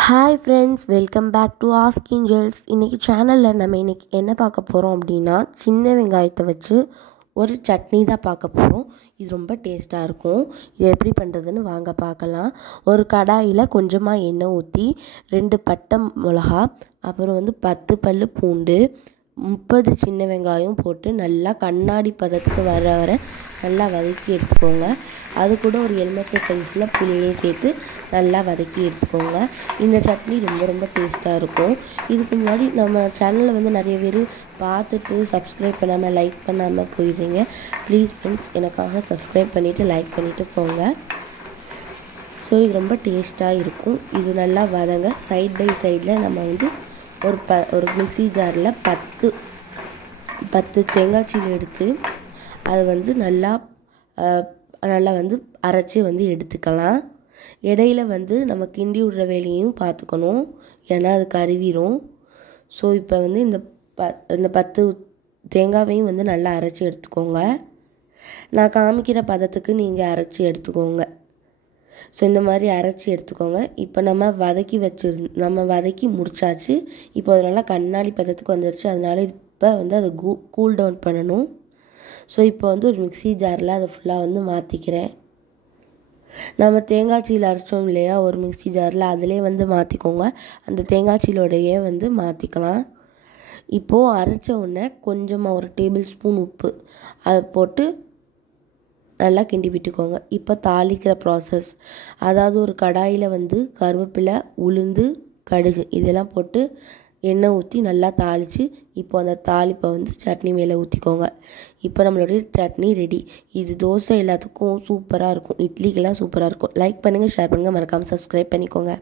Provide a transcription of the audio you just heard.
Hi friends, welcome back to Ask Angels. இன்றைக்கி சேனலில் நம்ம இன்றைக்கி என்ன பார்க்க போகிறோம் அப்படின்னா, சின்ன வெங்காயத்தை வச்சு ஒரு சட்னி தான் பார்க்க போகிறோம். இது ரொம்ப டேஸ்ட்டாக இருக்கும். இது எப்படி பண்ணுறதுன்னு வாங்க பார்க்கலாம். ஒரு கடாயில் கொஞ்சமாக எண்ணெய் ஊற்றி 2 பட்டை மிளகா, அப்புறம் 10 பல் பூண்டு, 30 சின்ன வெங்காயம் போட்டு நல்லா கண்ணாடி பதத்துக்கு வர நல்லா வதக்கி எடுத்துக்கோங்க. அது கூட ஒரு எலுமிச்சை சைஸில் புளியையும் சேர்த்து நல்லா வதக்கி எடுத்துக்கோங்க. இந்த சட்னி ரொம்ப ரொம்ப டேஸ்ட்டாக இருக்கும். இதுக்கு முன்னாடி நம்ம சேனலில் நிறைய பேர் பார்த்துட்டு சப்ஸ்கிரைப் பண்ணாமல் லைக் பண்ணாமல் போயிடுறீங்க. ப்ளீஸ் ஃப்ரெண்ட்ஸ், எனக்காக சப்ஸ்கிரைப் பண்ணிவிட்டு லைக் பண்ணிவிட்டு போங்க. ஸோ இது ரொம்ப டேஸ்ட்டாக இருக்கும். இது நல்லா வதங்க. சைட் பை சைடில் நம்ம ஒரு மிக்ஸி ஜாரில் 10 தேங்காய் சீல் எடுத்து அது நல்லா அரைச்சி எடுத்துக்கலாம். இடையில நம்ம கிண்டி விடுற வேலையும் பார்த்துக்கணும், ஏன்னா அது கருவிடும். ஸோ இப்போ இந்த 10 தேங்காவையும் நல்லா அரைச்சி எடுத்துக்கோங்க. நான் காமிக்கிற பதத்துக்கு நீங்கள் அரைச்சி எடுத்துக்கோங்க. ஸோ இந்த மாதிரி அரைச்சி எடுத்துக்கோங்க. இப்போ நம்ம வதக்கி முடிச்சாச்சு. இப்போ அது நல்லா கண்ணாடி பதத்துக்கு வந்துடுச்சு. அதனால இப்போ அதை கூல் டவுன் பண்ணணும். ஸோ இப்போ ஒரு மிக்ஸி ஜாரில் அதை ஃபுல்லாக மாற்றிக்கிறேன். நம்ம தேங்காய் சீல் அரைச்சோம் இல்லையா, ஒரு மிக்ஸி ஜாரில் அதிலே மாற்றிக்கோங்க. அந்த தேங்காய் சீலோடையே மாற்றிக்கலாம். இப்போது அரைச்ச உடனே கொஞ்சமாக ஒரு டேபிள் ஸ்பூன் உப்பு அதை போட்டு நல்லா கிண்டி விட்டுக்கோங்க. இப்போ தாளிக்கிற ப்ராசஸ், அதாவது ஒரு கடாயில் கருவேப்பிலை, உளுந்து, கடுகு இதெல்லாம் போட்டு எண்ணெய் ஊற்றி நல்லா தாளித்து இப்போ அந்த தாளிப்பை சட்னி மேலே ஊற்றிக்கோங்க. இப்போ நம்மளுடைய சட்னி ரெடி. இது தோசை எல்லாத்துக்கும் சூப்பராக இருக்கும், இட்லிக்கெல்லாம் சூப்பராக இருக்கும். லைக் பண்ணுங்கள், ஷேர் பண்ணுங்கள், மறக்காமல் சப்ஸ்கிரைப் பண்ணிக்கோங்க.